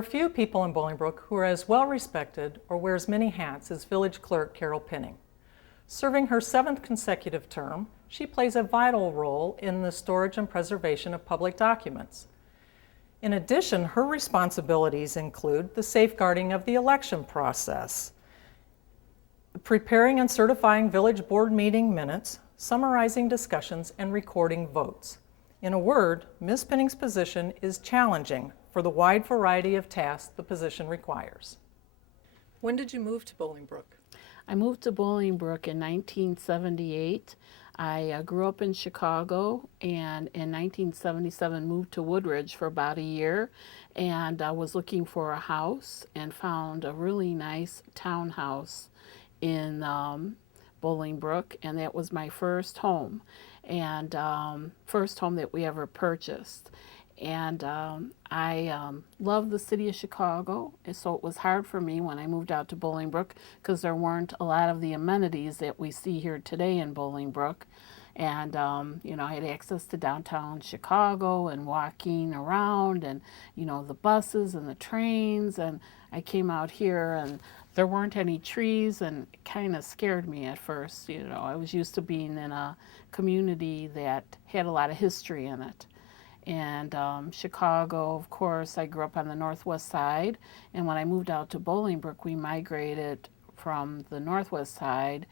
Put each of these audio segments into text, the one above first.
are few people in Bolingbrook who are as well respected or wear as many hats as Village Clerk Carol Pinning. Serving her 7th consecutive term, she plays a vital role in the storage and preservation of public documents. In addition, her responsibilities include the safeguarding of the election process, preparing and certifying village board meeting minutes, summarizing discussions, and recording votes. In a word, Ms. Pinning's position is challenging for the wide variety of tasks the position requires. When did you move to Bolingbrook? I moved to Bolingbrook in 1978. I grew up in Chicago, and in 1977 moved to Woodridge for about a year, and I was looking for a house and found a really nice townhouse in Bolingbrook, and that was my first home, and first home that we ever purchased. And I love the city of Chicago, and so it was hard for me when I moved out to Bolingbrook because there weren't a lot of the amenities that we see here today in Bolingbrook. And, you know, I had access to downtown Chicago and walking around and, you know, the buses and the trains. And I came out here and there weren't any trees, and it kind of scared me at first. You know, I was used to being in a community that had a lot of history in it. And Chicago, of course, I grew up on the northwest side, and when I moved out to Bolingbrook, we migrated from the northwest side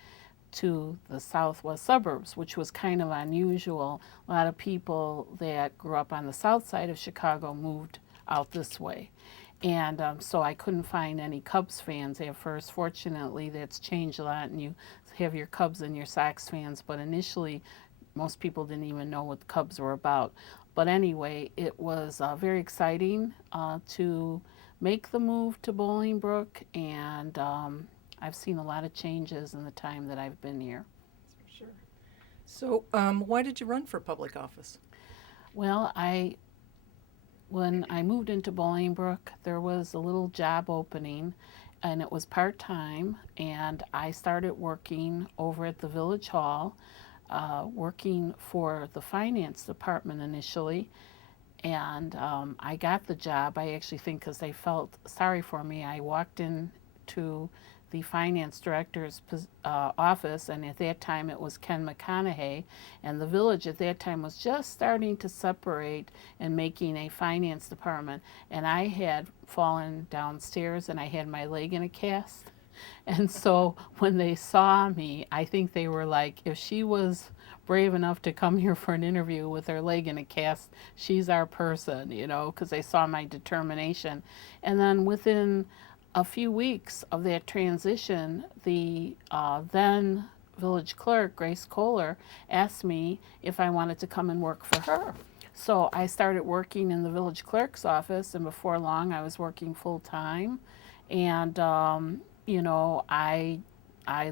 to the southwest suburbs, which was kind of unusual. A lot of people that grew up on the south side of Chicago moved out this way. And so I couldn't find any Cubs fans at first. Fortunately, that's changed a lot, and you have your Cubs and your Sox fans, but initially most people didn't even know what the Cubs were about. But anyway, it was very exciting to make the move to Bolingbrook, and I've seen a lot of changes in the time that I've been here. For sure. So why did you run for public office? Well, when I moved into Bolingbrook, there was a little job opening, and it was part-time, and I started working over at the Village Hall, working for the finance department initially, and I got the job, I actually think, because they felt sorry for me. I walked into the finance director's office, and at that time it was Ken McConaughey, and the village at that time was just starting to separate and making a finance department, and I had fallen downstairs and I had my leg in a cast. And so when they saw me, I think they were like, if she was brave enough to come here for an interview with her leg in a cast, she's our person, you know, because they saw my determination. And then within a few weeks of that transition, the then village clerk, Grace Kohler, asked me if I wanted to come and work for her. So I started working in the village clerk's office, and before long I was working full time. And you know, I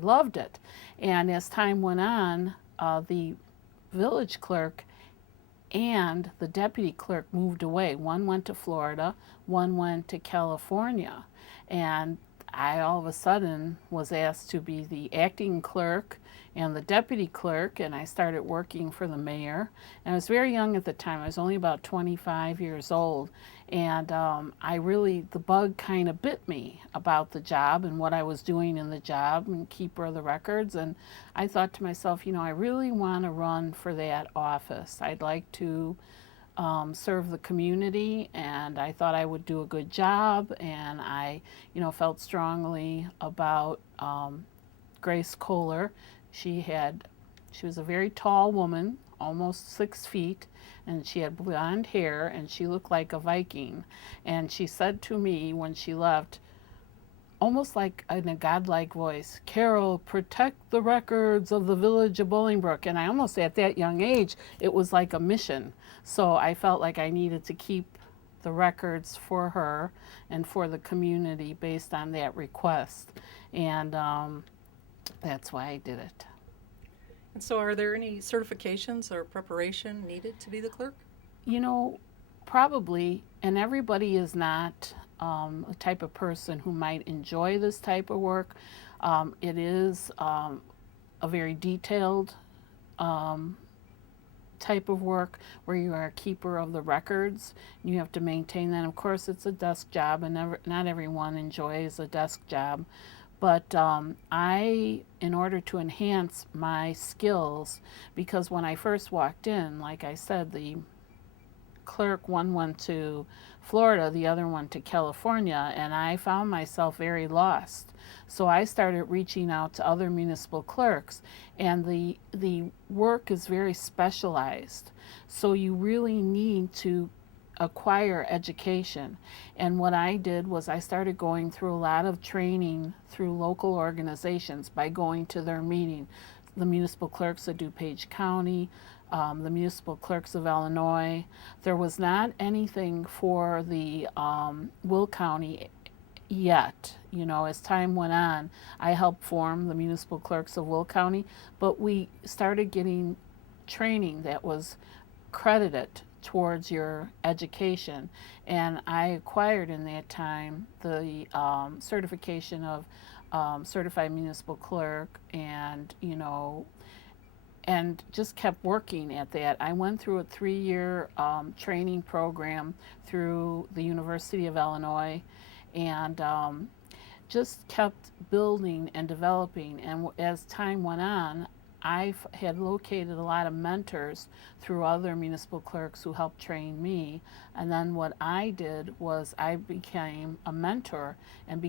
loved it. And as time went on, the village clerk and the deputy clerk moved away. One went to Florida, one went to California. And I all of a sudden was asked to be the acting clerk and the deputy clerk, and I started working for the mayor. And I was very young at the time. I was only about 25 years old. And the bug kind of bit me about the job and what I was doing in the job and keeper of the records. And I thought to myself, you know, I really want to run for that office. I'd like to serve the community, and I thought I would do a good job. And I, you know, felt strongly about Grace Kohler. She was a very tall woman, almost 6 feet, and she had blonde hair, and she looked like a Viking. And she said to me when she left, almost like in a godlike voice, "Carol, protect the records of the village of Bolingbrook." And I almost, at that young age, it was like a mission. So I felt like I needed to keep the records for her and for the community based on that request. And that's why I did it. And so are there any certifications or preparation needed to be the clerk? You know, probably, and everybody is not the type of person who might enjoy this type of work. It is a very detailed type of work where you are a keeper of the records. You have to maintain that. Of course, it's a desk job, and not everyone enjoys a desk job. But in order to enhance my skills, because when I first walked in, like I said, the clerk, one went to Florida, the other one to California, and I found myself very lost. So I started reaching out to other municipal clerks, and the work is very specialized. So you really need to acquire education. And what I did was I started going through a lot of training through local organizations by going to their meeting. The municipal clerks of DuPage County, the municipal clerks of Illinois. There was not anything for the Will County yet. You know, as time went on, I helped form the municipal clerks of Will County, but we started getting training that was credited towards your education, and I acquired in that time the certification of certified municipal clerk, and and just kept working at that. I went through a 3-year training program through the University of Illinois, and just kept building and developing. And as time went on, I had located a lot of mentors through other municipal clerks who helped train me. And then what I did was I became a mentor and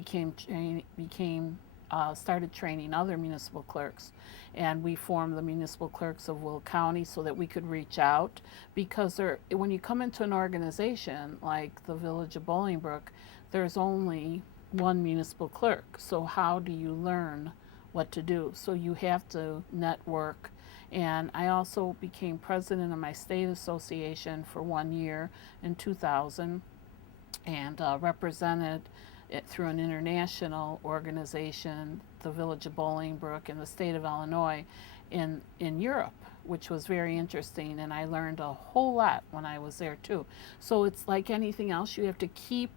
started training other municipal clerks. And we formed the municipal clerks of Will County so that we could reach out, because when you come into an organization like the Village of Bolingbrook, there's only one municipal clerk. So how do you learn what to do? So you have to network. And I also became president of my state association for 1 year in 2000, and represented it through an international organization, the Village of Bolingbrook in the state of Illinois, in Europe, which was very interesting, and I learned a whole lot when I was there too. So it's like anything else, you have to keep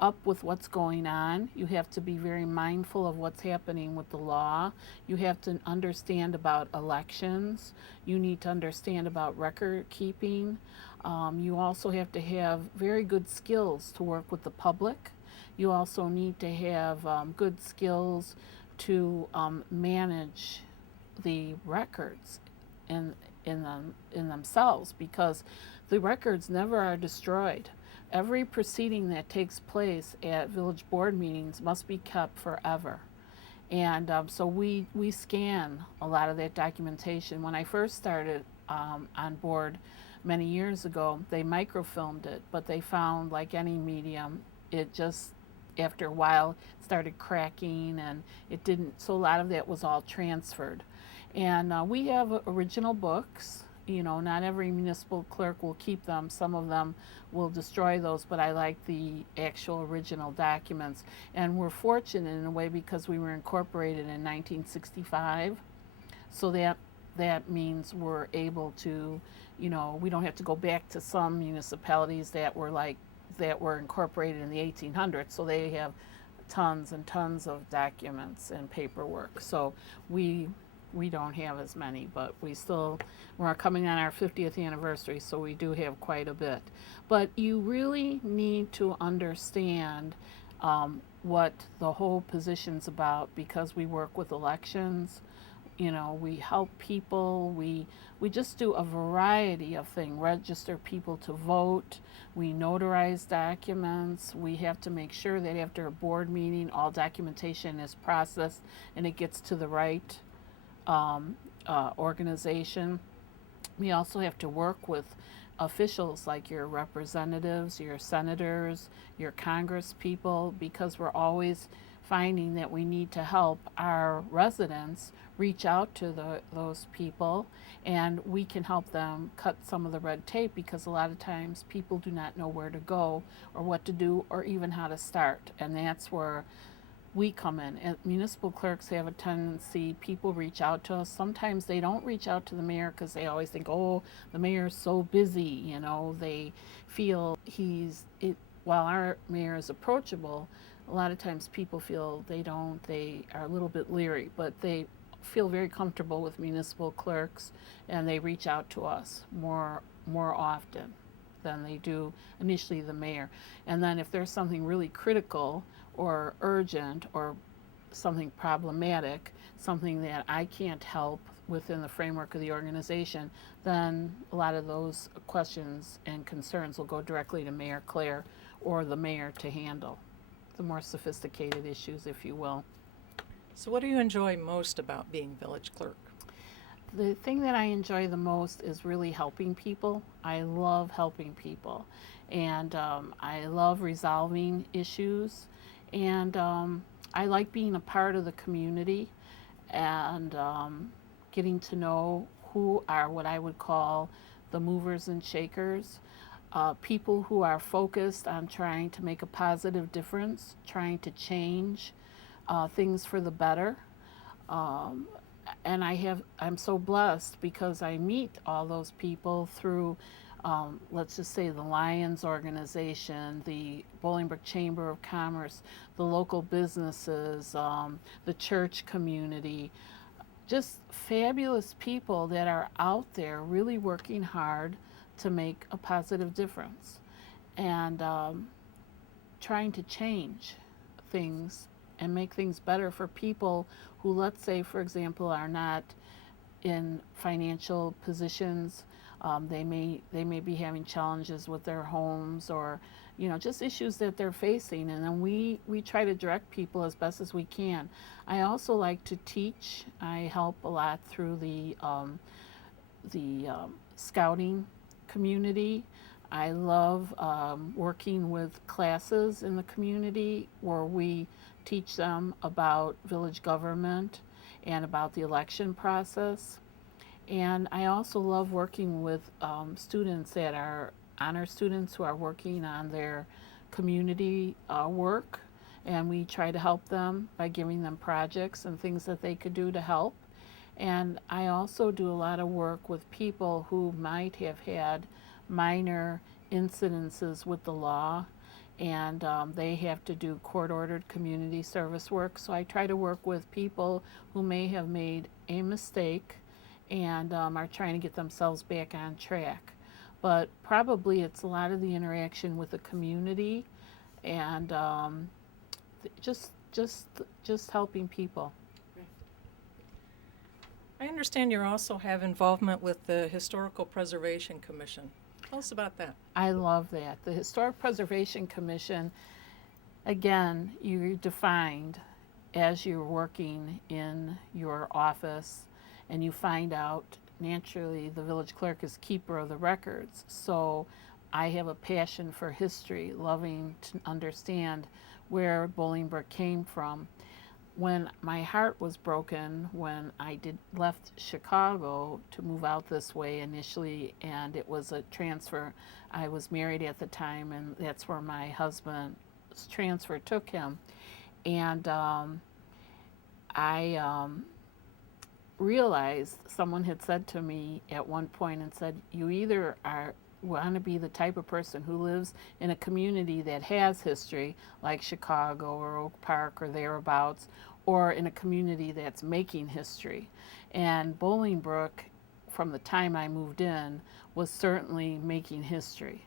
up with what's going on. You have to be very mindful of what's happening with the law. You have to understand about elections. You need to understand about record keeping. You also have to have very good skills to work with the public. You also need to have good skills to manage the records in themselves, because the records never are destroyed. Every proceeding that takes place at village board meetings must be kept forever. And so we scan a lot of that documentation. When I first started on board many years ago, they microfilmed it, but they found, like any medium, it just, after a while, started cracking, and it didn't, so a lot of that was all transferred. And we have original books. You know, not every municipal clerk will keep them. Some of them will destroy those, but I like the actual original documents. And we're fortunate in a way because we were incorporated in 1965. So that means we're able to, we don't have to go back to some municipalities that were incorporated in the 1800s. So they have tons and tons of documents and paperwork. So we don't have as many, but we're coming on our 50th anniversary, so we do have quite a bit. But you really need to understand what the whole position's about, because we work with elections. We help people. We just do a variety of things. Register people to vote. We notarize documents. We have to make sure that after a board meeting, all documentation is processed and it gets to the right organization. We also have to work with officials like your representatives, your senators, your Congress people, because we're always finding that we need to help our residents reach out to those people, and we can help them cut some of the red tape, because a lot of times people do not know where to go or what to do or even how to start, and that's where we come in. And municipal clerks have a tendency, people reach out to us. Sometimes they don't reach out to the mayor because they always think, oh, the mayor's so busy. They feel while our mayor is approachable, a lot of times people feel they are a little bit leery, but they feel very comfortable with municipal clerks, and they reach out to us more often than they do initially the mayor. And then if there's something really critical or urgent or something problematic, something that I can't help within the framework of the organization, then a lot of those questions and concerns will go directly to Mayor Claire or the mayor to handle, the more sophisticated issues, if you will. So what do you enjoy most about being village clerk? The thing that I enjoy the most is really helping people. I love helping people, and I love resolving issues, and I like being a part of the community and getting to know who are what I would call the movers and shakers, people who are focused on trying to make a positive difference, trying to change things for the better. Um, and I'm so blessed because I meet all those people through, let's just say, the Lions organization, the Bolingbrook Chamber of Commerce, the local businesses, the church community, just fabulous people that are out there really working hard to make a positive difference and trying to change things and make things better for people who, let's say, for example, are not in financial positions. They may be having challenges with their homes or, just issues that they're facing. And then we try to direct people as best as we can. I also like to teach. I help a lot through the scouting community. I love working with classes in the community where we teach them about village government and about the election process. And I also love working with students that are honor students who are working on their community work. And we try to help them by giving them projects and things that they could do to help. And I also do a lot of work with people who might have had minor incidences with the law, and they have to do court-ordered community service work. So I try to work with people who may have made a mistake and are trying to get themselves back on track. But probably it's a lot of the interaction with the community and just helping people. I understand you also have involvement with the Historical Preservation Commission. Tell us about that. I love that. The Historic Preservation Commission, again, you're defined as you're working in your office and you find out naturally the village clerk is keeper of the records. So I have a passion for history, loving to understand where Bolingbrook came from. When my heart was broken when I left Chicago to move out this way initially, and it was a transfer. I was married at the time, and that's where my husband's transfer took him. And I realized someone had said to me at one point and said, you either want to be the type of person who lives in a community that has history, like Chicago or Oak Park or thereabouts, or in a community that's making history. And Bolingbrook, from the time I moved in, was certainly making history.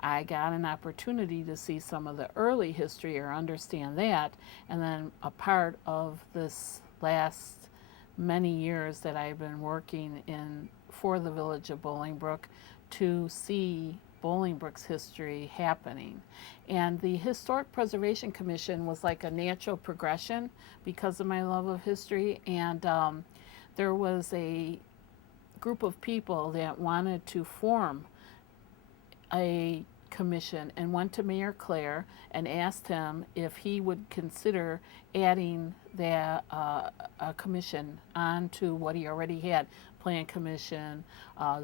I got an opportunity to see some of the early history or understand that, and then a part of this last many years that I've been working for the village of Bolingbrook to see Bolingbrook's history happening. And the Historic Preservation Commission was like a natural progression because of my love of history. And there was a group of people that wanted to form a commission and went to Mayor Claire and asked him if he would consider adding that a commission onto what he already had: Plan Commission,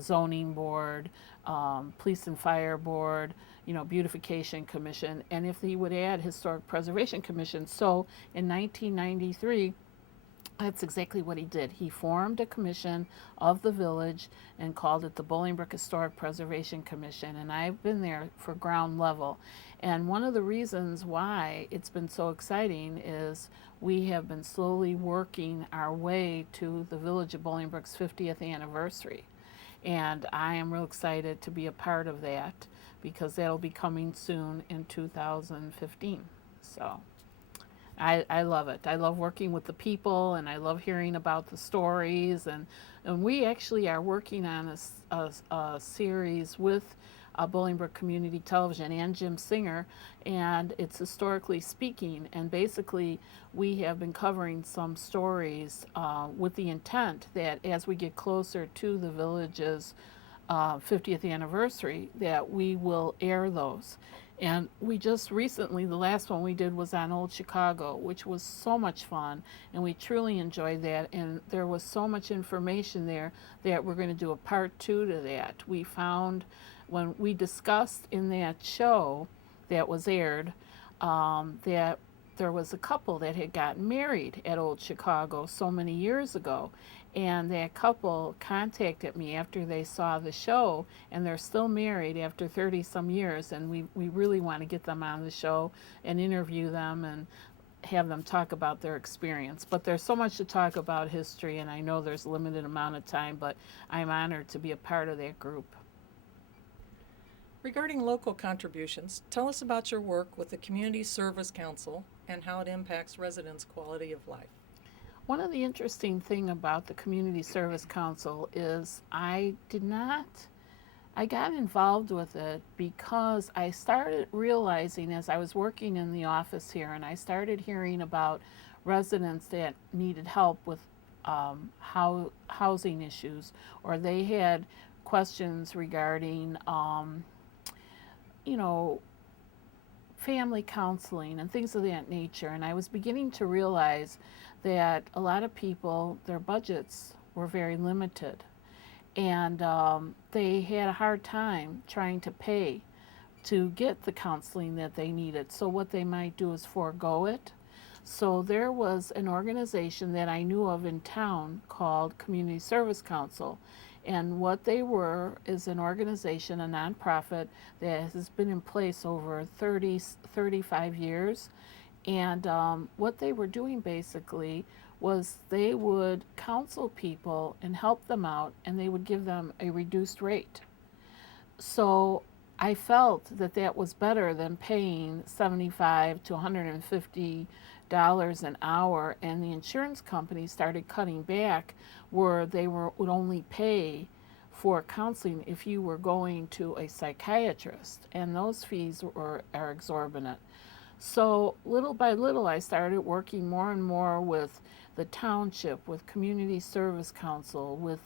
Zoning Board, Police and Fire Board, Beautification Commission, and if he would add Historic Preservation Commission. So in 1993, That's exactly what he did. He formed a commission of the village and called it the Bolingbrook Historic Preservation Commission. And I've been there for ground level. And one of the reasons why it's been so exciting is we have been slowly working our way to the village of Bolingbrook's 50th anniversary. And I am real excited to be a part of that because that'll be coming soon in 2015. So. I love it. I love working with the people, and I love hearing about the stories. And we actually are working on a series with Bolingbrook Community Television and Jim Singer, and it's historically speaking. And basically, we have been covering some stories with the intent that as we get closer to the village's 50th anniversary, that we will air those. And we just recently, the last one we did was on Old Chicago, which was so much fun, and we truly enjoyed that. And there was so much information there that we're going to do a part 2 to that. We found when we discussed in that show that was aired that there was a couple that had gotten married at Old Chicago so many years ago. And that couple contacted me after they saw the show, and they're still married after 30 some years. And we really want to get them on the show and interview them and have them talk about their experience. But there's so much to talk about history, and I know there's a limited amount of time, but I'm honored to be a part of that group. Regarding local contributions, tell us about your work with the Community Service Council and how it impacts residents' quality of life. One of the interesting things about the Community Service Council is I got involved with it because I started realizing as I was working in the office here, and I started hearing about residents that needed help with housing issues, or they had questions regarding family counseling and things of that nature. And I was beginning to realize that a lot of people, their budgets were very limited, and they had a hard time trying to pay to get the counseling that they needed. So what they might do is forego it. So there was an organization that I knew of in town called Community Service Council. And what they were is an organization, a nonprofit, that has been in place over 35 years. And what they were doing basically was they would counsel people and help them out, and they would give them a reduced rate. So I felt that that was better than paying $75 to $150 an hour, and the insurance companies started cutting back where they would only pay for counseling if you were going to a psychiatrist, and those fees are exorbitant. So little by little, I started working more and more with the township, with Community Service Council, with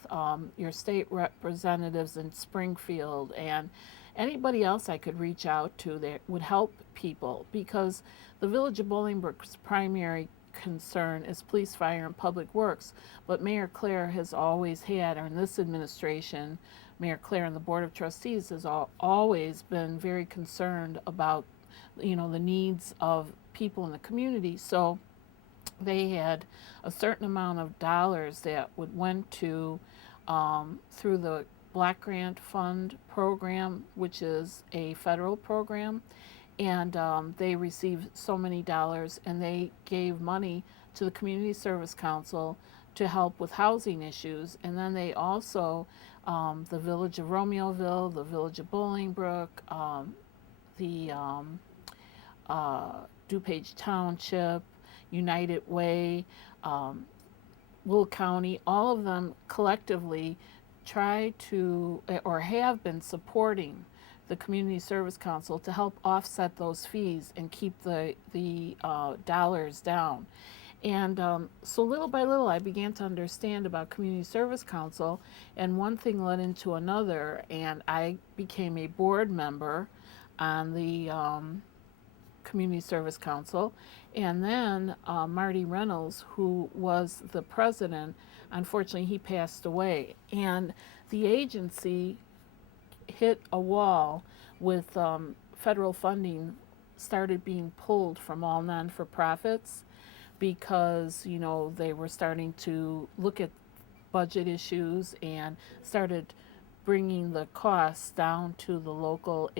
your state representatives in Springfield, and anybody else I could reach out to that would help people, because the Village of Bolingbrook's primary concern is police, fire, and public works. But Mayor Clare has always had, or in this administration, Mayor Clare and the Board of Trustees has always been very concerned about the needs of people in the community. So they had a certain amount of dollars that went to through the Block Grant Fund program, which is a federal program, and they received so many dollars, and they gave money to the Community Service Council to help with housing issues. And then they also, the Village of Romeoville, the Village of Bolingbrook, the DuPage Township, United Way, Will County, all of them collectively try to, or have been supporting the Community Service Council to help offset those fees and keep the dollars down. And so little by little, I began to understand about Community Service Council, and one thing led into another, and I became a board member on the Community Service Council. And then Marty Reynolds, who was the president, unfortunately he passed away, and the agency hit a wall with federal funding started being pulled from all non-for-profits, because, you know, they were starting to look at budget issues and started bringing the costs down to the local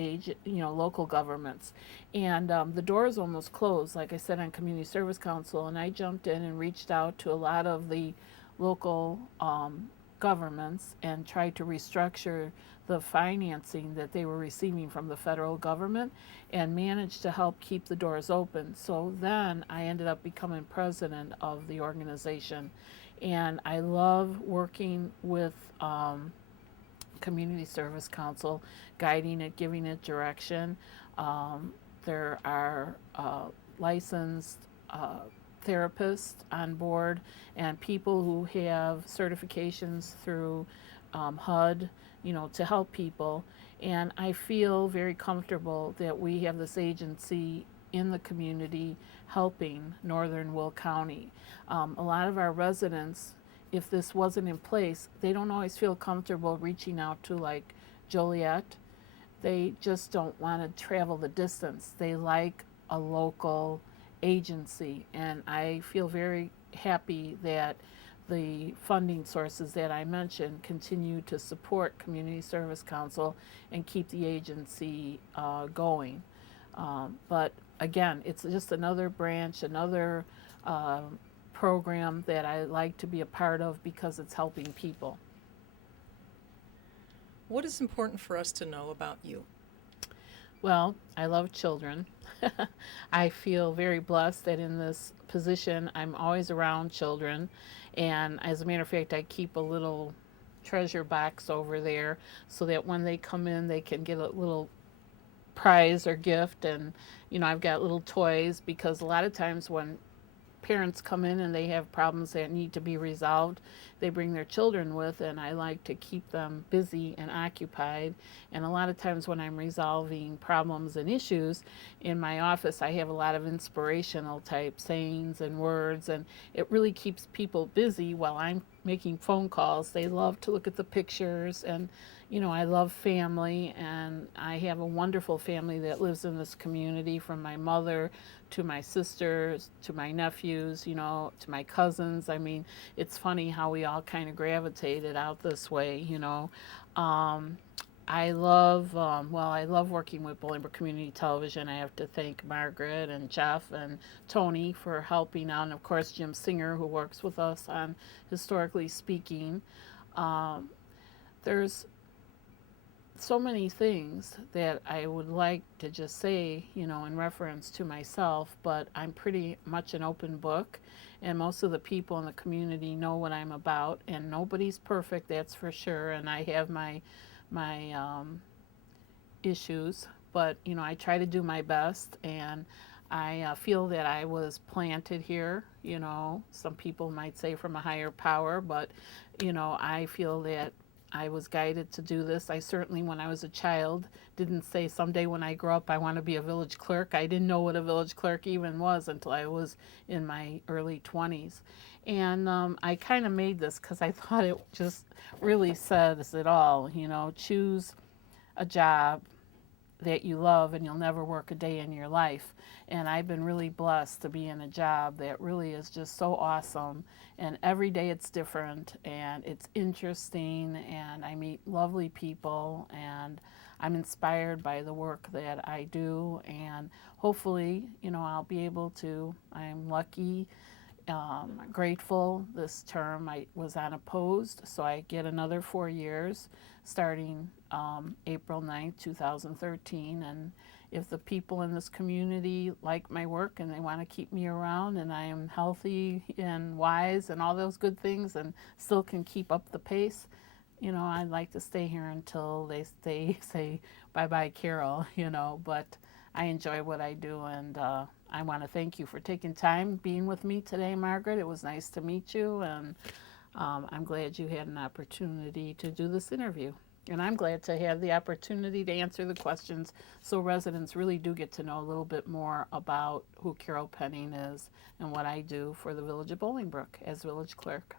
local governments. And the doors almost closed, like I said, on Community Service Council. And I jumped in and reached out to a lot of the local governments and tried to restructure the financing that they were receiving from the federal government and managed to help keep the doors open. So then I ended up becoming president of the organization. And I love working with Community Service Council, guiding it, giving it direction. There are licensed therapists on board and people who have certifications through HUD, you know, to help people. And I feel very comfortable that we have this agency in the community helping Northern Will County. A lot of our residents, if this wasn't in place, they don't always feel comfortable reaching out to like Joliet. They just don't want to travel the distance. They like a local agency, and I feel very happy that the funding sources that I mentioned continue to support Community Service Council and keep the agency going. But again, it's just another branch, another program that I like to be a part of because it's helping people. What is important for us to know about you? Well, I love children. I feel very blessed that in this position I'm always around children. And as a matter of fact, I keep a little treasure box over there so that when they come in, they can get a little prize or gift. And, you know, I've got little toys because a lot of times when parents come in and they have problems that need to be resolved, they bring their children with, and I like to keep them busy and occupied. And a lot of times when I'm resolving problems and issues in my office, I have a lot of inspirational type sayings and words, and it really keeps people busy while I'm making phone calls. They love to look at the pictures, and you know, I love family, and I have a wonderful family that lives in this community, from my mother to my sisters to my nephews, you know, to my cousins. I mean, it's funny how we all kind of gravitated out this way, you know. I love working with Bolingbrook Community Television. I have to thank Margaret and Jeff and Tony for helping out, and of course Jim Singer, who works with us on Historically Speaking. There's so many things that I would like to just say, you know, in reference to myself, but I'm pretty much an open book, and most of the people in the community know what I'm about, and nobody's perfect, that's for sure, and I have my issues, but you know, I try to do my best, and I feel that I was planted here, you know. Some people might say from a higher power, but you know, I feel that I was guided to do this. I certainly, when I was a child, didn't say someday when I grow up I want to be a village clerk. I didn't know what a village clerk even was until I was in my early 20s. And I kind of made this because I thought it just really says it all, you know. Choose a job that you love and you'll never work a day in your life. And I've been really blessed to be in a job that really is just so awesome, and every day it's different and it's interesting, and I meet lovely people, and I'm inspired by the work that I do, and hopefully, you know, I'll be able to, I'm lucky, grateful. This term I was unopposed, so I get another 4 years starting April 9th, 2013. And if the people in this community like my work and they want to keep me around, and I am healthy and wise and all those good things and still can keep up the pace, you know, I'd like to stay here until they say bye-bye, Carol, you know. But I enjoy what I do, and I want to thank you for taking time being with me today, Margaret. It was nice to meet you, and I'm glad you had an opportunity to do this interview. And I'm glad to have the opportunity to answer the questions so residents really do get to know a little bit more about who Carol Penning is and what I do for the Village of Bolingbrook as village clerk.